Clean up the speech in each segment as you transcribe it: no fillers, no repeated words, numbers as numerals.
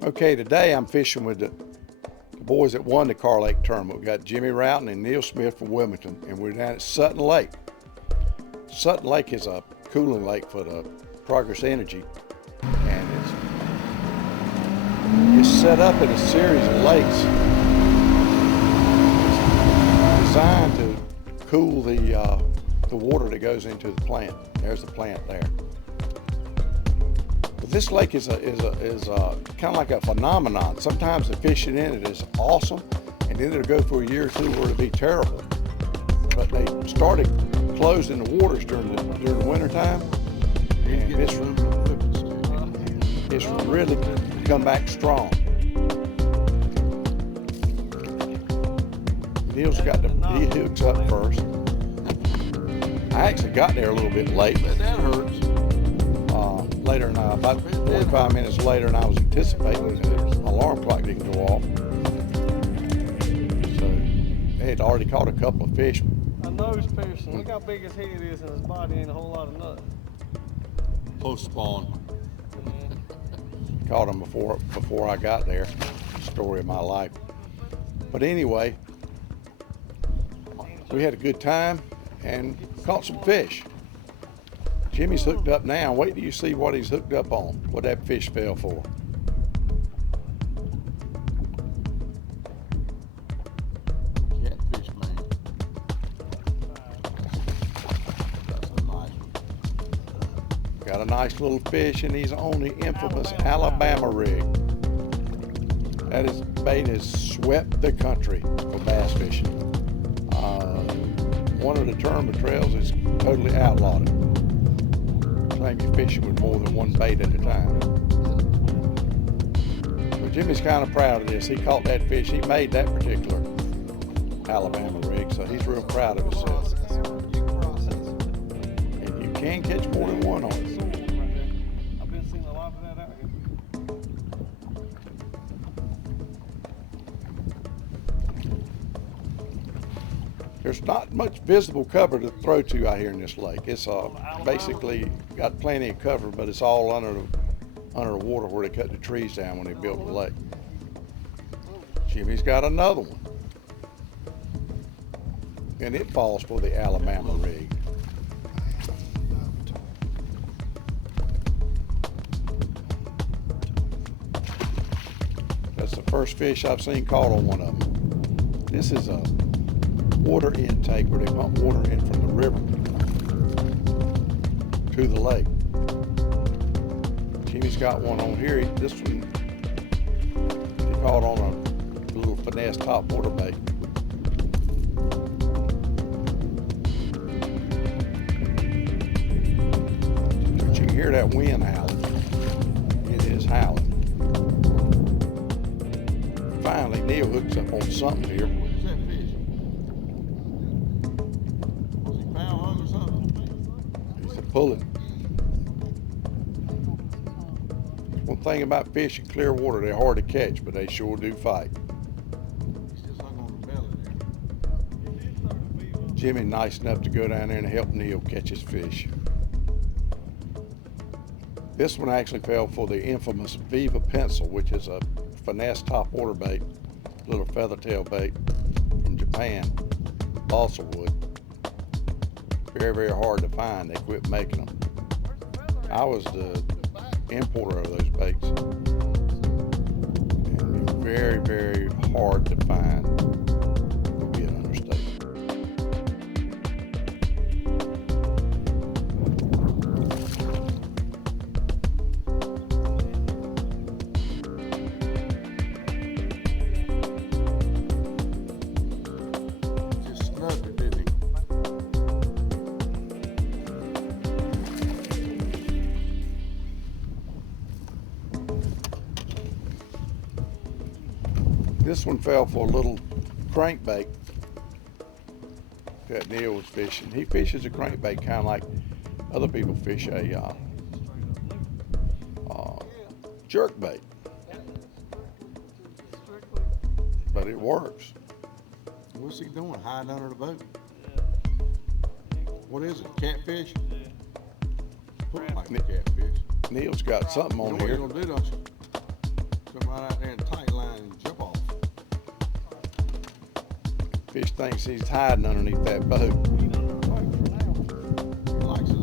Okay, today I'm fishing with the boys that won the Car Lake tournament. We got Jimmy Roughton and Neil Smith from Wilmington, and we're down at Sutton Lake. Sutton Lake is a cooling lake for the Progress Energy, and it's set up in a series of lakes. It's designed to cool the water that goes into the plant. There's the plant there. But this lake is kind of like a phenomenon. Sometimes the fishing in it is awesome, and then it'll go for a year or two where it'll be terrible. But they started closing the waters during the winter time, and it's really come back strong. Neil's he hooks up first. I actually got there a little bit late, but that hurts. Later, about 45 minutes later, and I was anticipating the alarm clock didn't go off. So they had already caught a couple of fish. A nose piercing. Look how big his head is, and his body ain't a whole lot of nothing. Post spawn. Caught them before I got there. Story of my life. But anyway, we had a good time and caught some fish. Jimmy's hooked up now. Wait till you see what he's hooked up on, what that fish fell for. Catfish, man. That's a nice one. Got a nice little fish, and he's on the infamous Alabama rig. That bait has swept the country for bass fishing. One of the tournament trails is totally outlawed. Claim you're fishing with more than one bait at a time. But Jimmy's kind of proud of this. He caught that fish. He made that particular Alabama rig, so he's real proud of himself. And you can catch more than one on it. I've been seeing a lot of that out here. There's not much visible cover to throw to out here in this lake. It's basically got plenty of cover, but it's all under the water where they cut the trees down when they built the lake. Jimmy's got another one, and it falls for the Alabama rig. That's the first fish I've seen caught on one of them. This is a water intake where they pump water in from the river to the lake. Jimmy's got one on here. This one he caught on a little finesse top water bait. But you can hear that wind howling. It is howling. Finally, Neil hooks up on something here. Pulling. One thing about fish in clear water, they're hard to catch, but they sure do fight. Jimmy nice enough to go down there and help Neil catch his fish. This one actually fell for the infamous Viva pencil, which is a finesse top water bait, little feather tail bait from Japan, balsa wood. Very, very hard to find. They quit making them. I was the importer of those baits. And very, very hard to find would be an understatement. Just snubbed it, didn't he? This one fell for a little crankbait that Neil was fishing. He fishes a crankbait kind of like other people fish a jerk bait, but it works. What's he doing? Hiding under the boat? What is it? Catfish? Look like catfish. Neil's got something on here. You know what you're gonna do, don't you? come right out there in tight line and jump off. Fish thinks he's hiding underneath that boat. You know, wait for now. He likes it.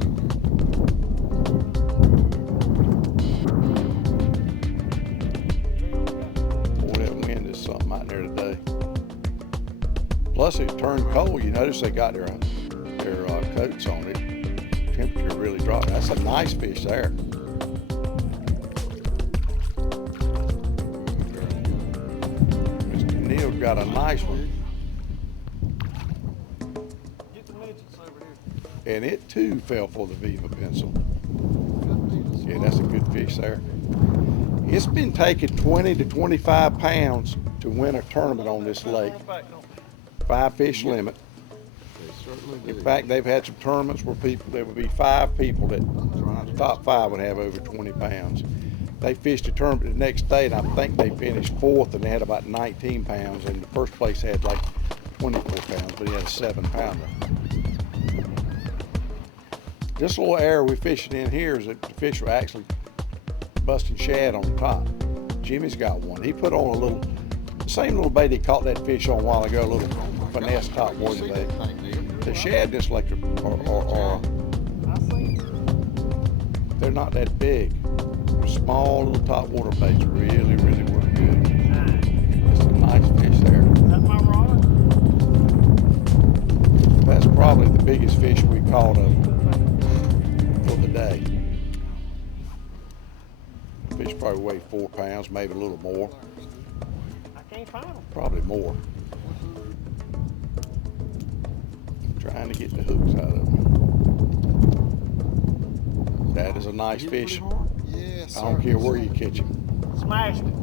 Boy, that wind is something out there today. Plus, it turned cold. You notice they got their coats on. It temperature really dropped. That's a nice fish there. Mr. Neal got a nice one, Get the midgets over here. and it too fell for the Viva pencil. Yeah, that's a good fish there. It's been taking 20 to 25 pounds to win a tournament on this lake. 5-fish limit. They certainly do. In fact, they've had some tournaments where there would be 5 people that the top 5 would have over 20 pounds. They fished a tournament the next day, and I think they finished 4th, and they had about 19 pounds, and the first place had like 24 pounds, but he had a 7-pounder. This little area we're fishing in here is that the fish were actually busting shad on the top. Jimmy's got one. He put on the same little bait he caught that fish on a while ago, a little finesse top water bait. The shad in this lake are I see. they're not that big. They're small little top water baits really, really work good. That's a nice fish there. Is that my rod? That's probably the biggest fish we caught for the day. Fish probably weighed 4 pounds, maybe a little more. I can't find them. Probably more. Trying to get the hooks out of them. That is a nice fish. Yes, I don't care where you catch him. Smashed it.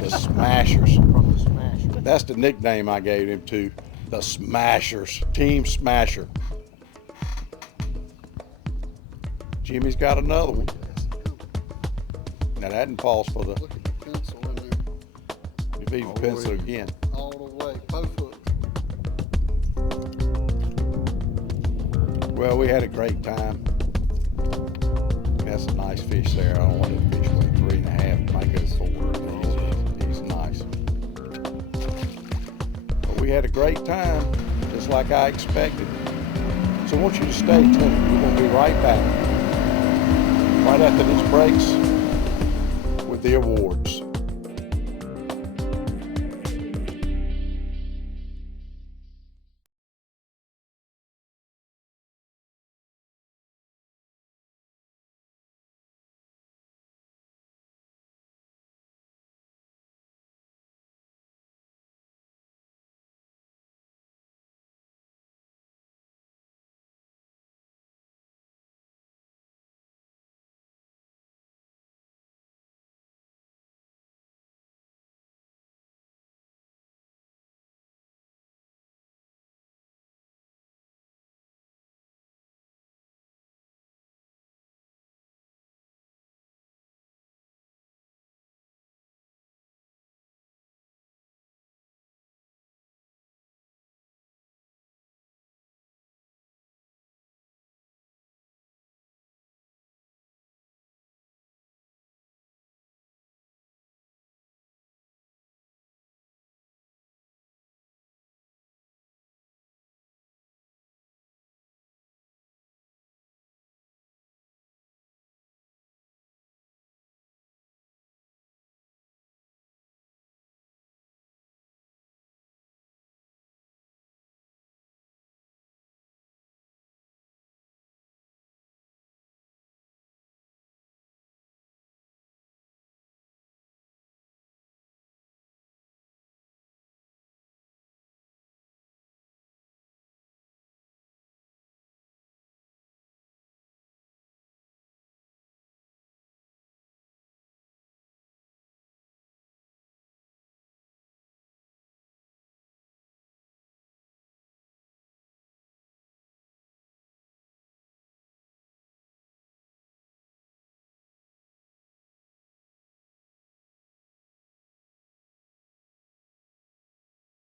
The Smashers. From the smasher. That's the nickname I gave him too. The Smashers. Team Smasher. Jimmy's got another one. Now that didn't falls for the Look at the pencil in there, Viva All the pencil way. again. all the way, both hooks. Well, we had a great time. That's a nice fish there. I don't want that fish weigh 3.5. Might go 4. He's nice. But we had a great time, just like I expected. So I want you to stay tuned. We're going to be right back, right after this breaks, with the awards.